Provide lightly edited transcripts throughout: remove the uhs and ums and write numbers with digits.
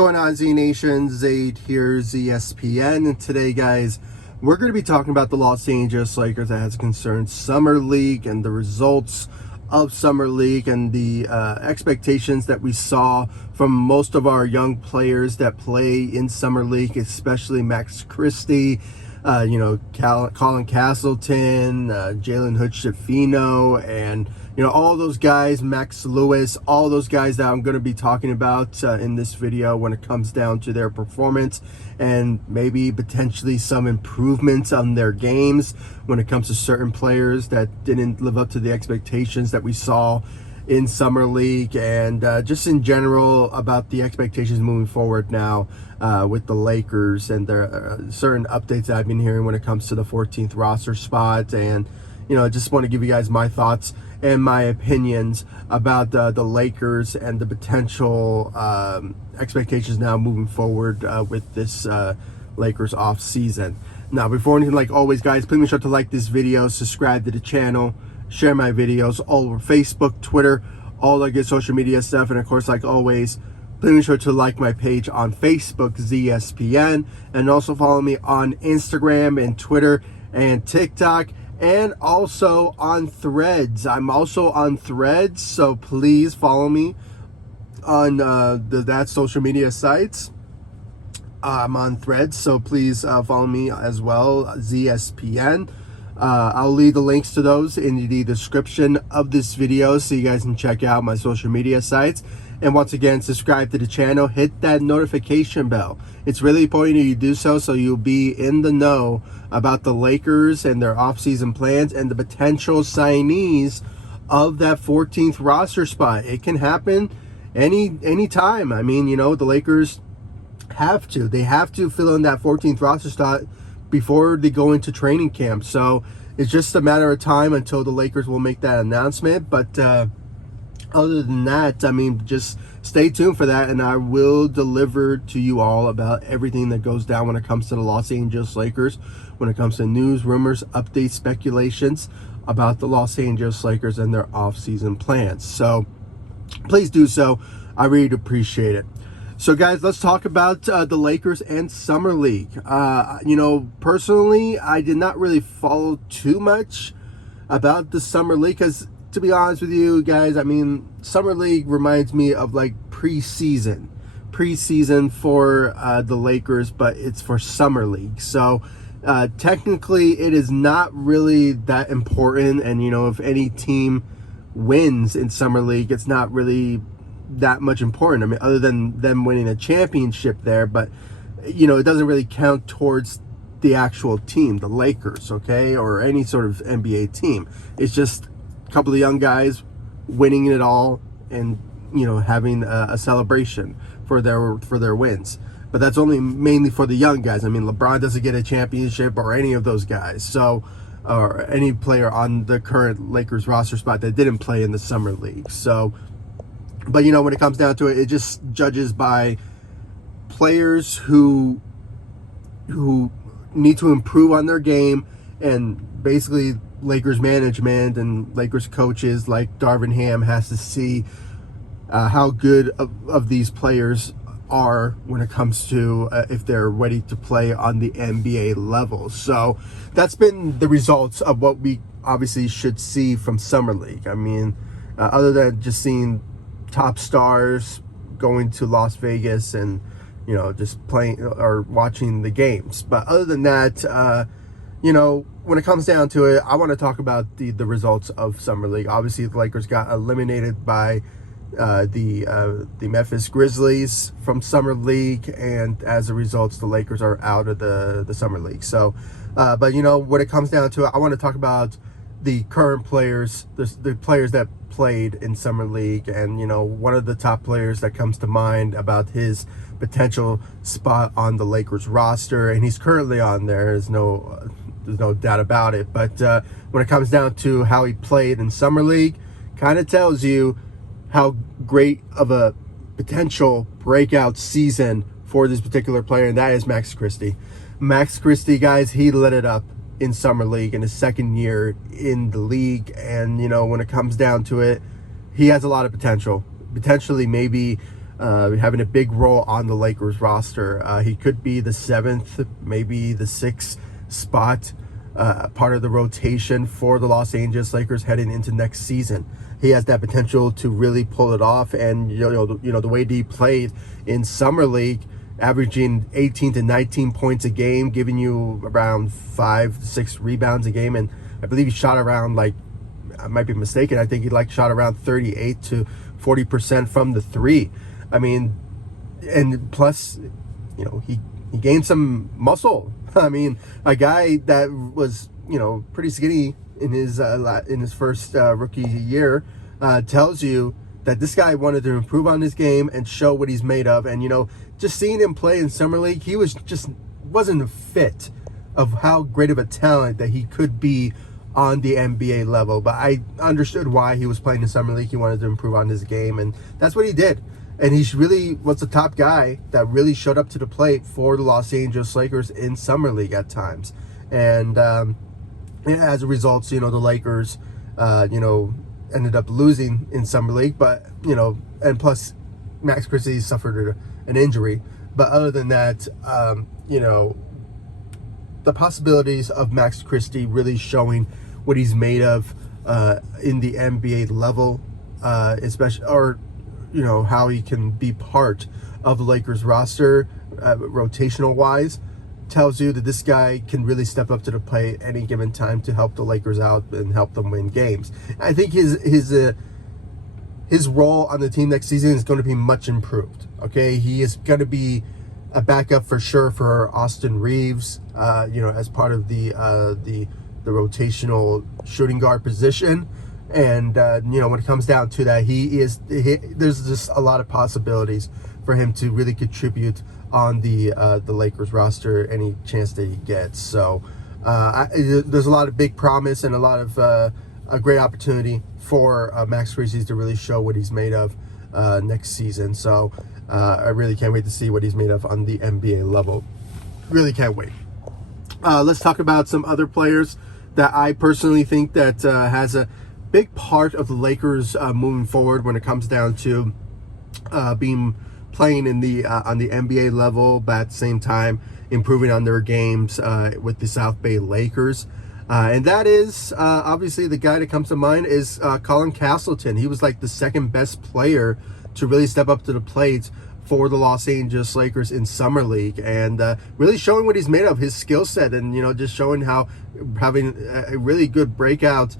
going on, Z Nation? Zaid here, ZSPN, and today, guys, we're going to be talking about the Los Angeles Lakers as concerns Summer League and the results of Summer League and the expectations that we saw from most of our young players that play in Summer League, especially Max Christie, Colin Castleton, Jalen Hood-Schifino, and all those guys, Max Lewis, all those guys that I'm going to be talking about in this video when it comes down to their performance and maybe potentially some improvements on their games when it comes to certain players that didn't live up to the expectations that we saw in Summer League, and just in general about the expectations moving forward now with the Lakers and their certain updates that I've been hearing when it comes to the 14th roster spot. And just want to give you guys my thoughts and my opinions about the Lakers and the potential expectations now moving forward with this Lakers off season. Now, before anything, like always, guys, please make sure to like this video, subscribe to the channel, share my videos all over Facebook, Twitter, all the good social media stuff. And of course, like always, please make sure to like my page on Facebook, ZSPN, and also follow me on Instagram and Twitter and TikTok, and also on Threads. I'm also on Threads, so please follow me on that social media sites. I'm on Threads, so please follow me as well, ZSPN. I'll leave the links to those in the description of this video so you guys can check out my social media sites. And once again, subscribe to the channel, hit that notification bell. It's really important that you do so you'll be in the know about the Lakers and their offseason plans and the potential signees of that 14th roster spot. It can happen any time. I mean, the Lakers have to fill in that 14th roster spot before they go into training camp. So it's just a matter of time until the Lakers will make that announcement. But other than that, I mean, just stay tuned for that, and I will deliver to you all about everything that goes down when it comes to the Los Angeles Lakers, when it comes to news, rumors, updates, speculations about the Los Angeles Lakers and their off-season plans. So please do so. I really appreciate it. So, guys, let's talk about the Lakers and Summer League. Personally, I did not really follow too much about the Summer League because, to be honest with you guys, I mean, Summer League reminds me of like preseason for the Lakers, but it's for Summer League. So technically it is not really that important. And if any team wins in Summer League, it's not really that much important. I mean, other than them winning a championship there, but it doesn't really count towards the actual team, the Lakers, okay, or any sort of NBA team. It's just couple of young guys winning it all and having a celebration for their wins. But that's only mainly for the young guys. I mean, LeBron doesn't get a championship, or any of those guys, so or any player on the current Lakers roster spot that didn't play in the Summer League. So but when it comes down to it, it just judges by players who need to improve on their game, and basically Lakers management and Lakers coaches like Darvin Ham has to see how good of these players are when it comes to if they're ready to play on the NBA level. So that's been the results of what we obviously should see from Summer League. I mean, other than just seeing top stars going to Las Vegas and just playing or watching the games. But other than that, when it comes down to it, I want to talk about the results of Summer League. Obviously, the Lakers got eliminated by the Memphis Grizzlies from Summer League, and as a result, the Lakers are out of the Summer League. So, but when it comes down to it, I want to talk about the current players, the players that played in Summer League, and one of the top players that comes to mind about his potential spot on the Lakers roster, and he's currently on there. There's no doubt about it. But when it comes down to how he played in Summer League, kind of tells you how great of a potential breakout season for this particular player, and that is Max Christie. Max Christie, guys, he lit it up in Summer League in his second year in the league. And when it comes down to it, he has a lot of potentially maybe having a big role on the Lakers roster. He could be the 7th, maybe the 6th spot, part of the rotation for the Los Angeles Lakers heading into next season. He has that potential to really pull it off, and the way he played in summer league, averaging 18 to 19 points a game, giving you around 5 to 6 rebounds a game, and I believe he shot around, like, I might be mistaken, I think he shot around 38 to 40% from the three. I mean, and plus, he gained some muscle. I mean, a guy that was, pretty skinny in his first rookie year tells you that this guy wanted to improve on his game and show what he's made of. And, just seeing him play in summer league, he wasn't fit of how great of a talent that he could be on the NBA level. But I understood why he was playing in summer league. He wanted to improve on his game, and that's what he did. And he really was the top guy that really showed up to the plate for the Los Angeles Lakers in summer league at times. And as a result, the Lakers, ended up losing in summer league. But, and plus Max Christie suffered an injury. But other than that, the possibilities of Max Christie really showing what he's made of in the NBA level, especially, or how he can be part of the Lakers roster, rotational wise, tells you that this guy can really step up to the plate at any given time to help the Lakers out and help them win games. I think his role on the team next season is going to be much improved. Okay, he is going to be a backup for sure for Austin Reeves, as part of the rotational shooting guard position. And, when it comes down to that, there's just a lot of possibilities for him to really contribute on the Lakers roster any chance that he gets. So there's a lot of big promise and a lot of a great opportunity for Max Christie to really show what he's made of next season. So I really can't wait to see what he's made of on the NBA level. Really can't wait. Let's talk about some other players that I personally think that has a big part of the Lakers moving forward when it comes down to playing in the on the NBA level, but at the same time improving on their games with the South Bay Lakers. And that is obviously the guy that comes to mind is Colin Castleton. He was like the second best player to really step up to the plate for the Los Angeles Lakers in summer league, and really showing what he's made of, his skill set, and just showing how having a really good breakout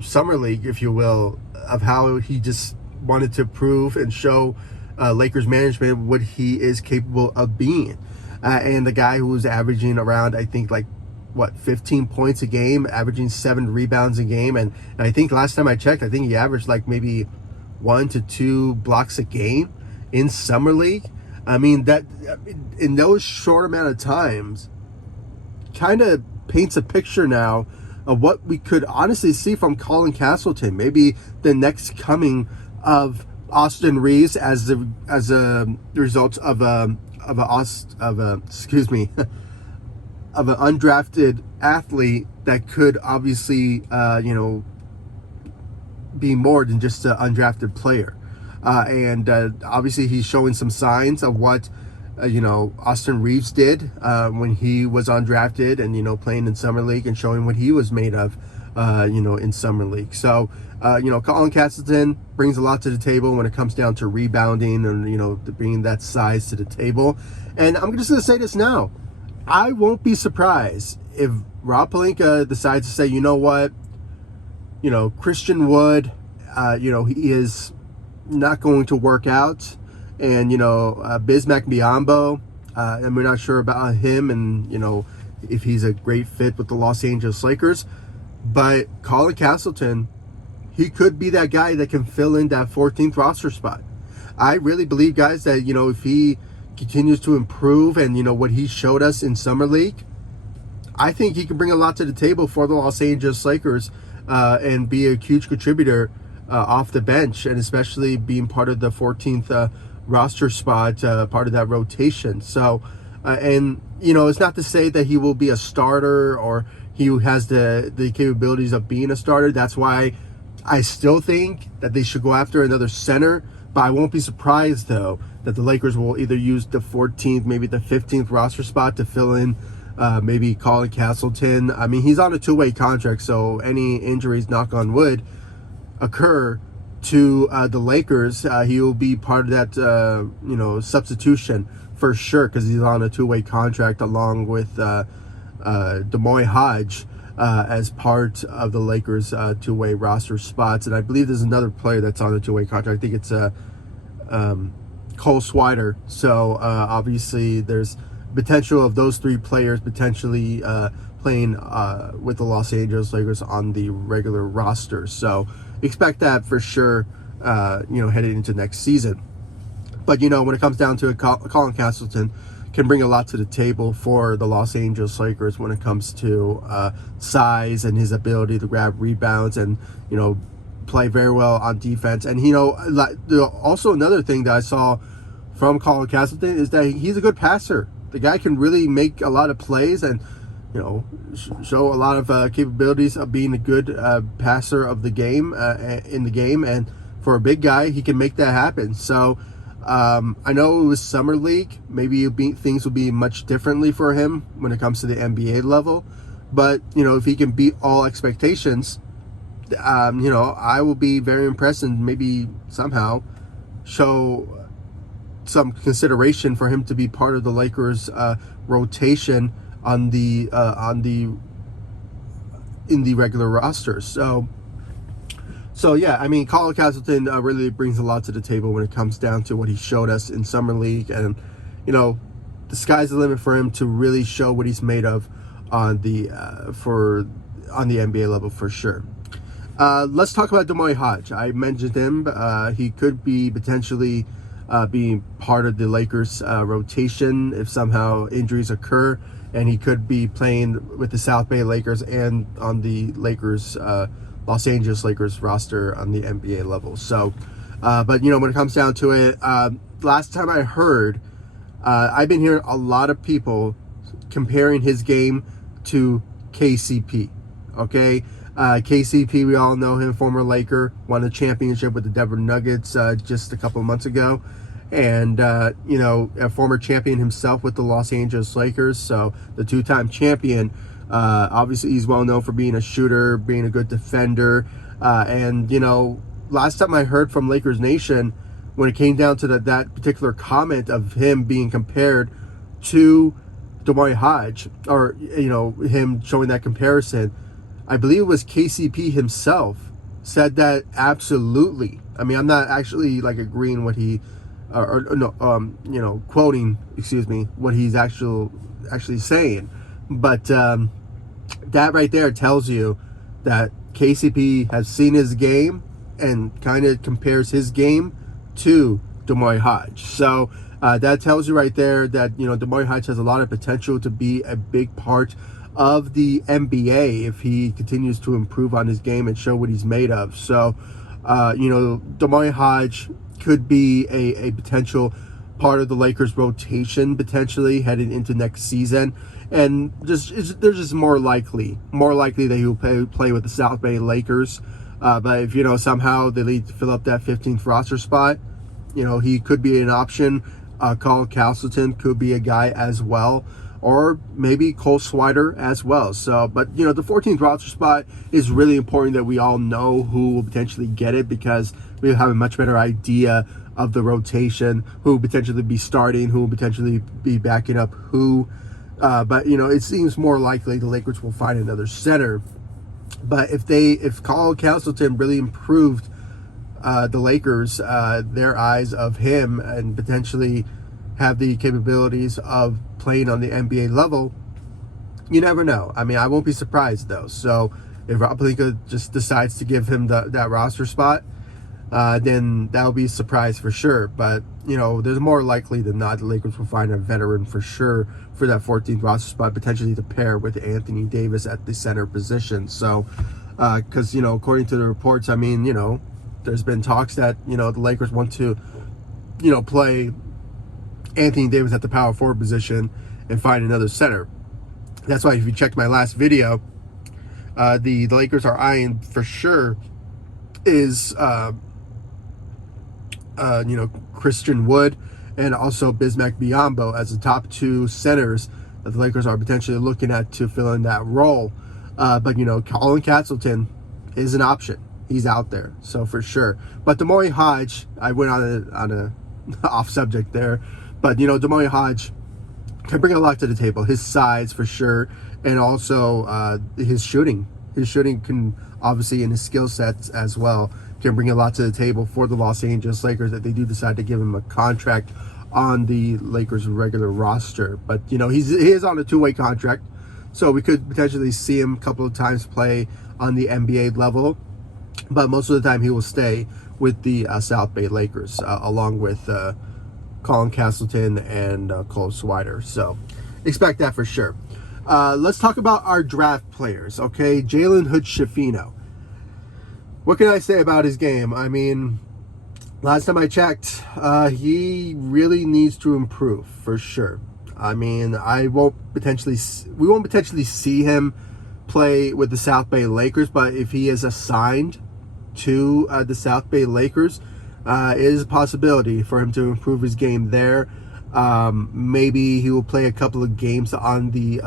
summer league, if you will, of how he just wanted to prove and show Lakers management what he is capable of being. And the guy who was averaging around, I think, 15 points a game, averaging 7 rebounds a game. And I think last time I checked, I think he averaged maybe 1 to 2 blocks a game in summer league. I mean, that in those short amount of times kind of paints a picture now of what we could honestly see from Colin Castleton. Maybe the next coming of Austin Reeves as a result of an undrafted athlete that could obviously be more than just an undrafted player. And obviously he's showing some signs of what Austin Reeves did when he was undrafted and, playing in summer league and showing what he was made of, in summer league. So, Colin Castleton brings a lot to the table when it comes down to rebounding and, bringing that size to the table. And I'm just going to say this now. I won't be surprised if Rob Pelinka decides to say, you know what, Christian Wood, he is not going to work out. And, Bismack Biyombo, and we're not sure about him and, if he's a great fit with the Los Angeles Lakers. But Colin Castleton, he could be that guy that can fill in that 14th roster spot. I really believe, guys, that, if he continues to improve and, what he showed us in Summer League, I think he can bring a lot to the table for the Los Angeles Lakers and be a huge contributor off the bench, and especially being part of the 14th roster spot, part of that rotation. So, and, it's not to say that he will be a starter or he has the capabilities of being a starter. That's why I still think that they should go after another center But I won't be surprised, though, that the Lakers will either use the 14th, maybe the 15th roster spot to fill in maybe Colin Castleton. I mean, he's on a two-way contract, so any injuries, knock on wood, occur to the Lakers, he will be part of that, substitution for sure, because he's on a two-way contract along with Demoy Hodge as part of the Lakers two-way roster spots. And I believe there's another player that's on a two-way contract. I think it's Cole Swider. So obviously there's potential of those three players potentially playing with the Los Angeles Lakers on the regular roster. So expect that for sure, headed into next season. But, when it comes down to it, Colin Castleton can bring a lot to the table for the Los Angeles Lakers when it comes to size and his ability to grab rebounds and, play very well on defense. And, also another thing that I saw from Colin Castleton is that he's a good passer. The guy can really make a lot of plays and, show a lot of capabilities of being a good passer of the game, in the game. And for a big guy, he can make that happen. So I know it was summer league. Maybe things will be much differently for him when it comes to the NBA level. But, if he can beat all expectations, I will be very impressed and maybe somehow show some consideration for him to be part of the Lakers rotation in the regular roster. So yeah, I mean, Colin Castleton really brings a lot to the table when it comes down to what he showed us in summer league, and the sky's the limit for him to really show what he's made of on the NBA level for sure. Let's talk about Demoy Hodge. I mentioned him. He could be potentially being part of the Lakers rotation if somehow injuries occur, and he could be playing with the South Bay Lakers and on the Lakers Los Angeles Lakers roster on the NBA level. So, but when it comes down to it, last time I heard, I've been hearing a lot of people comparing his game to KCP. Okay, KCP, we all know him, former Laker, won a championship with the Denver Nuggets just a couple of months ago, and a former champion himself with the Los Angeles Lakers. So the two-time champion. Obviously, he's well known for being a shooter, being a good defender. And, last time I heard from Lakers Nation, when it came down to that particular comment of him being compared to Demoy Hodge, or, him showing that comparison, I believe it was KCP himself said that absolutely. I mean, I'm not actually agreeing what he, quoting, what he's actually saying. But that right there tells you that KCP has seen his game and kind of compares his game to Demoy Hodge. So that tells you right there that, Demoy Hodge has a lot of potential to be a big part of the NBA if he continues to improve on his game and show what he's made of. So, Demoy Hodge could be a potential part of the Lakers rotation potentially heading into next season. And they're just more likely that he will play with the South Bay Lakers. But if somehow they need to fill up that 15th roster spot, he could be an option. Colin Castleton could be a guy as well, or maybe Cole Swider as well. So, but the 14th roster spot is really important that we all know who will potentially get it, because we have a much better idea of the rotation, who will potentially be starting, who will potentially be backing up who. But it seems more likely the Lakers will find another center. But if Colin Castleton really improved the Lakers, their eyes of him, and potentially have the capabilities of playing on the NBA level, you never know. I mean, I won't be surprised though. So if Rob Pelinka just decides to give him that roster spot, then that'll be a surprise for sure. But there's more likely than not the Lakers will find a veteran for sure for that 14th roster spot, potentially to pair with Anthony Davis at the center position. So, because according to the reports, I mean, there's been talks that the Lakers want to, play Anthony Davis at the power forward position and find another center. That's why if you checked my last video, the Lakers are eyeing for sure is Christian Wood and also Bismack Biyombo as the top two centers that the Lakers are potentially looking at to fill in that role. But Colin Castleton is an option. He's out there, so for sure. But Demoy Hodge, I went on a off subject there, but Demoy Hodge can bring a lot to the table. His size for sure, and also his shooting. His shooting can obviously, in his skill sets as well, can bring a lot to the table for the Los Angeles Lakers if they do decide to give him a contract on the Lakers regular roster. But he is on a two-way contract, so we could potentially see him a couple of times play on the NBA level, but most of the time he will stay with the South Bay Lakers along with Colin Castleton and Cole Swider. So expect that for sure. Let's talk about our draft players, okay? Jalen Hood-Schifino. What can I say about his game? I mean, last time I checked, he really needs to improve for sure. I mean, we won't potentially see him play with the South Bay Lakers, but if he is assigned to the South Bay Lakers, it is a possibility for him to improve his game there. Maybe he will play a couple of games on the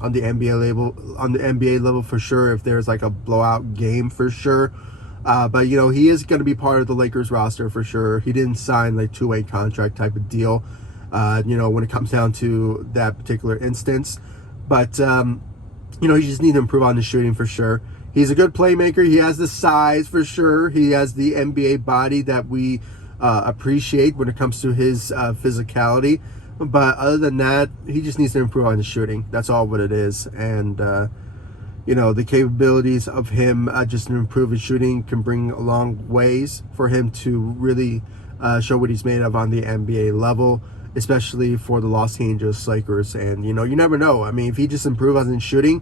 NBA level for sure, if there's like a blowout game for sure. But he is going to be part of the Lakers roster for sure. He didn't sign like two-way contract type of deal, when it comes down to that particular instance. But he just needs to improve on the shooting for sure. He's a good playmaker. He has the size for sure. He has the NBA body that we appreciate when it comes to his physicality. But other than that, he just needs to improve on his shooting. That's all what it is. And, the capabilities of him just to improve his shooting can bring a long ways for him to really show what he's made of on the NBA level, especially for the Los Angeles Lakers. And, you never know. I mean, if he just improves on his shooting,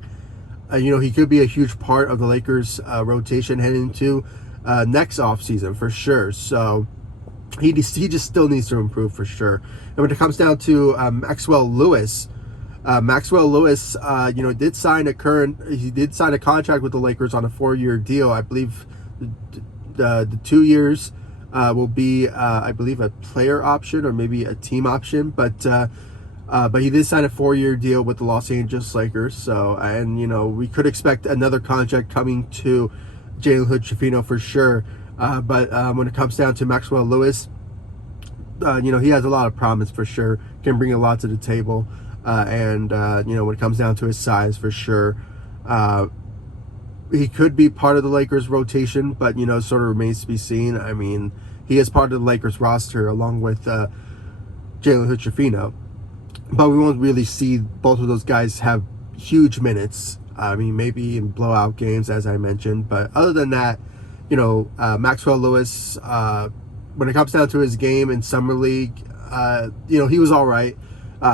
he could be a huge part of the Lakers rotation heading into next offseason for sure. So he just still needs to improve for sure. And when it comes down to Maxwell Lewis, did sign a contract with the Lakers on a 4-year deal. I believe the 2 years will be, I believe, a player option or maybe a team option, but he did sign a 4-year deal with the Los Angeles Lakers. So, and we could expect another contract coming to Jalen Hood-Schifino for sure. But when it comes down to Maxwell Lewis, he has a lot of promise for sure. Can bring a lot to the table. And when it comes down to his size for sure, he could be part of the Lakers rotation, but sort of remains to be seen. I mean, he is part of the Lakers roster along with Jalen Hood-Schifino, but we won't really see both of those guys have huge minutes. I mean, maybe in blowout games, as I mentioned, but other than that, Maxwell Lewis, when it comes down to his game in Summer League, he was all right.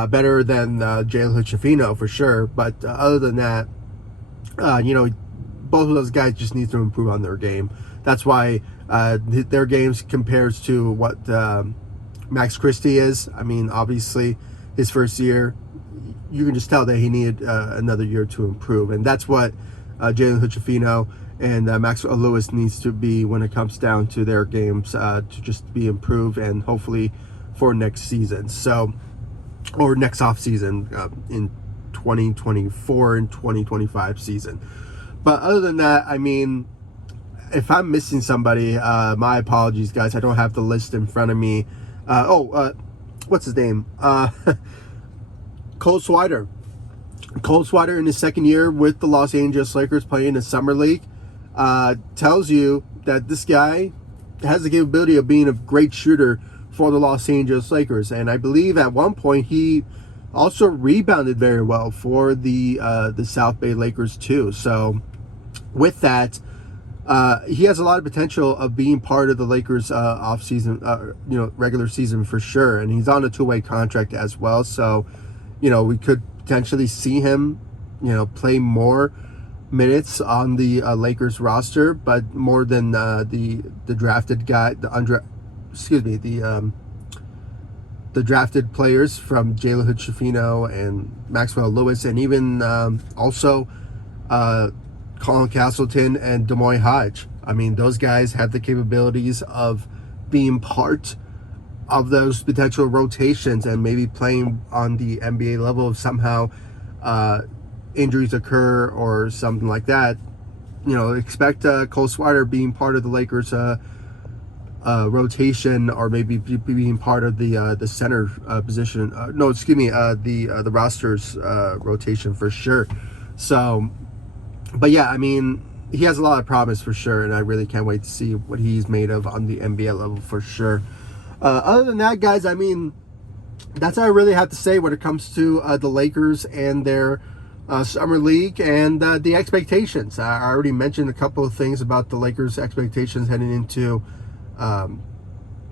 Better than Jalen Hood-Schifino for sure, but other than that, both of those guys just need to improve on their game. That's why their games compares to what Max Christie is. I mean, obviously, his first year, you can just tell that he needed another year to improve, and that's what Jalen Hood-Schifino and Maxwell Lewis needs to be when it comes down to their games to just be improved, and hopefully for next season. So, or next off season in 2024 and 2025 season. But other than that, I mean, if I'm missing somebody, my apologies, guys. I don't have the list in front of me. What's his name? Cole Swider. Cole Swider in his second year with the Los Angeles Lakers playing in the Summer League tells you that this guy has the capability of being a great shooter for the Los Angeles Lakers. And I believe at one point he also rebounded very well for the South Bay Lakers too. So with that, he has a lot of potential of being part of the Lakers regular season for sure. And he's on a two-way contract as well. So, we could potentially see him, play more minutes on the Lakers roster, but more than the drafted guy, the drafted players from Jalen Hood-Schifino and Maxwell Lewis, and even also Colin Castleton and Demoy Hodge. I mean, those guys have the capabilities of being part of those potential rotations and maybe playing on the NBA level if somehow injuries occur or something like that. Expect Cole Swider being part of the Lakers rotation, or maybe being part of the center position. The roster's rotation for sure. So, but yeah, I mean, he has a lot of promise for sure, and I really can't wait to see what he's made of on the NBA level for sure. Other than that, guys, I mean, that's all I really have to say when it comes to the Lakers and their summer league and the expectations. I already mentioned a couple of things about the Lakers' expectations heading into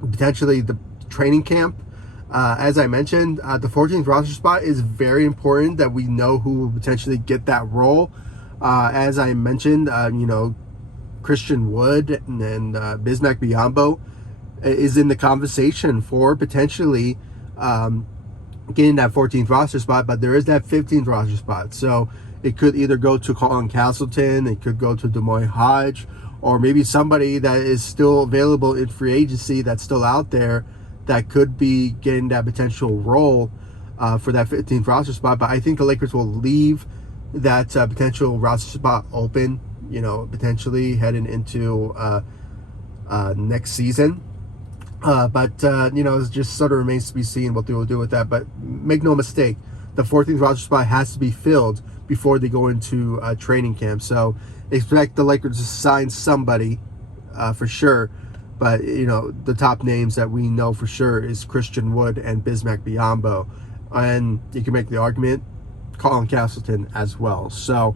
potentially the training camp. As I mentioned, the 14th roster spot is very important, that we know who will potentially get that role. As I mentioned, Christian Wood and Bismack Biyombo is in the conversation for potentially getting that 14th roster spot, but there is that 15th roster spot. So it could either go to Colin Castleton, it could go to Demoy Hodge, or maybe somebody that is still available in free agency that's still out there that could be getting that potential role for that 15th roster spot. But I think the Lakers will leave that potential roster spot open, potentially heading into next season. It just sort of remains to be seen what they will do with that. But make no mistake, the 14th roster spot has to be filled before they go into training camp. So expect the Lakers to sign somebody for sure. But, the top names that we know for sure is Christian Wood and Bismack Biyombo. And you can make the argument, Colin Castleton as well. So,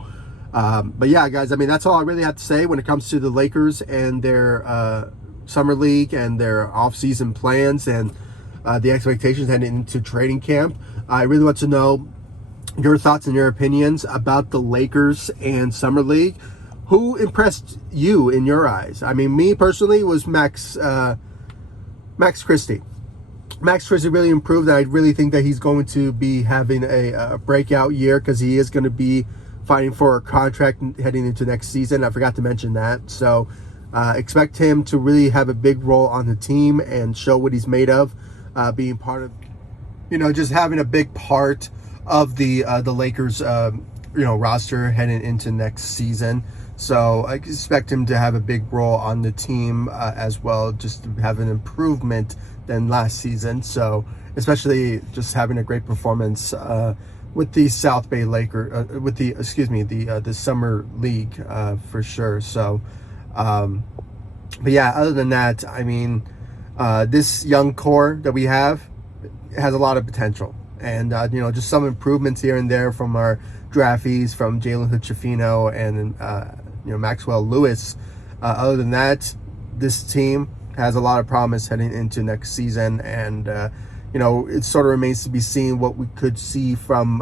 but yeah, guys, I mean, that's all I really have to say when it comes to the Lakers and their summer league and their off-season plans and the expectations heading into training camp. I really want to know your thoughts and your opinions about the Lakers and summer league. Who impressed you in your eyes? I mean, me personally was Max Christie. Max Christie really improved, and I really think that he's going to be having a breakout year, because he is going to be fighting for a contract heading into next season. I forgot to mention that. So expect him to really have a big role on the team and show what he's made of, being part of, just having a big part of the Lakers, roster heading into next season. So I expect him to have a big role on the team as well, just to have an improvement than last season. So especially just having a great performance with the South Bay Lakers, with the summer league for sure. So, but yeah, other than that, I mean, this young core that we have has a lot of potential, and just some improvements here and there from our draftees, from Jalen Hood-Schifino and Maxwell Lewis. Other than that, this team has a lot of promise heading into next season, and it sort of remains to be seen what we could see from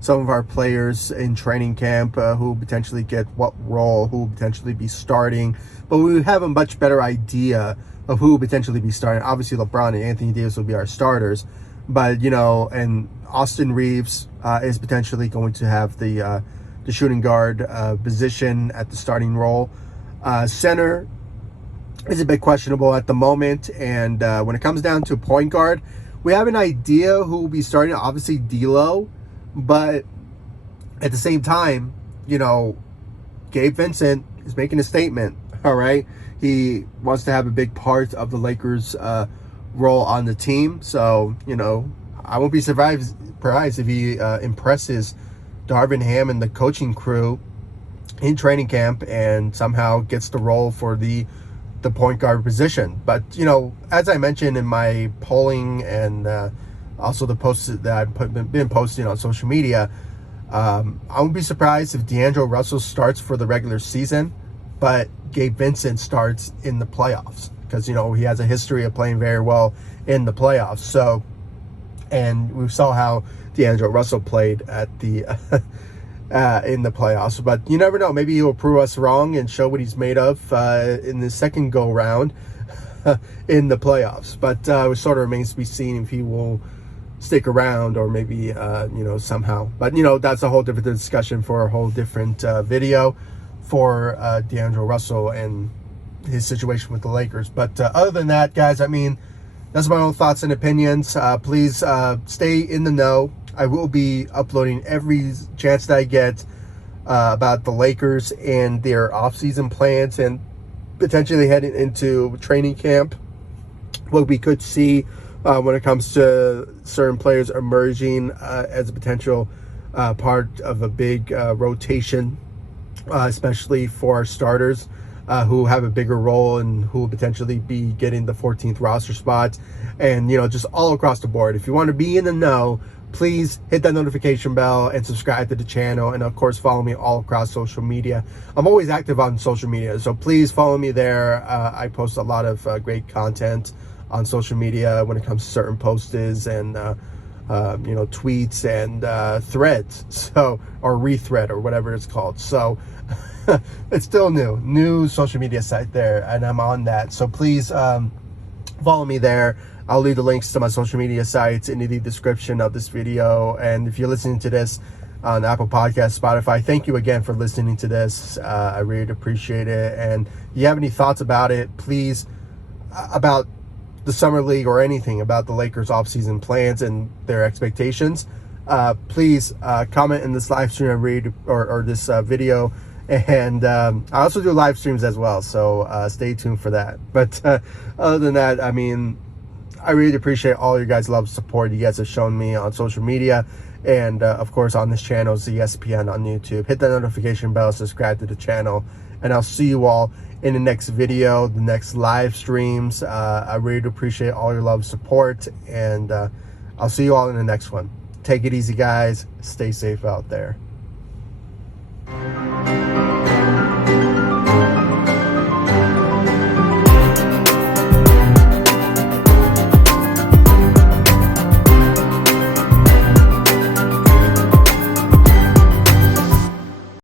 some of our players in training camp, who potentially get what role, who will potentially be starting. But we have a much better idea of who will potentially be starting. Obviously, LeBron and Anthony Davis will be our starters, but and Austin Reeves is potentially going to have the shooting guard position at the starting role. Center is a bit questionable at the moment, and when it comes down to point guard, we have an idea who will be starting. Obviously, D'Lo, but at the same time, Gabe Vincent is making a statement. All right, he wants to have a big part of the Lakers' role on the team. So I won't be surprised if he impresses Darvin Ham and the coaching crew in training camp and somehow gets the role for the point guard position. But as I mentioned in my polling and also the posts that I've been posting on social media, I won't be surprised if D'Angelo Russell starts for the regular season, but Gabe Vincent starts in the playoffs, because he has a history of playing very well in the playoffs. So, and we saw how D'Angelo Russell played at the in the playoffs. But you never know. Maybe he'll prove us wrong and show what he's made of in the second go round in the playoffs. But it sort of remains to be seen if he will stick around, or maybe somehow. But that's a whole different discussion for a whole different video for D'Angelo Russell and his situation with the Lakers. But other than that, guys, I mean, that's my own thoughts and opinions. Please stay in the know. I will be uploading every chance that I get about the Lakers and their offseason plans and potentially heading into training camp. What we could see when it comes to certain players emerging as a potential part of a big rotation, especially for our starters who have a bigger role and who will potentially be getting the 14th roster spot, and just all across the board. If you want to be in the know, please hit that notification bell and subscribe to the channel, and of course follow me all across social media. I'm always active on social media, so please follow me there. I post a lot of great content on social media when it comes to certain posts and tweets and threads, or rethread or whatever it's called. So it's still new social media site there, and I'm on that. So please follow me there. I'll leave the links to my social media sites in the description of this video. And if you're listening to this on Apple Podcasts, Spotify, thank you again for listening to this. I really appreciate it. And if you have any thoughts about it, please, about the Summer League or anything about the Lakers offseason plans and their expectations, please comment in this live stream and read or this video. And I also do live streams as well, so stay tuned for that. But other than that, I mean, I really appreciate all your guys' love and support you guys have shown me on social media, and of course on this channel, ESPN on YouTube. Hit that notification bell, subscribe to the channel, and I'll see you all in the next video, the next live streams. I really appreciate all your love and support, and I'll see you all in the next one. Take it easy, guys. Stay safe out there.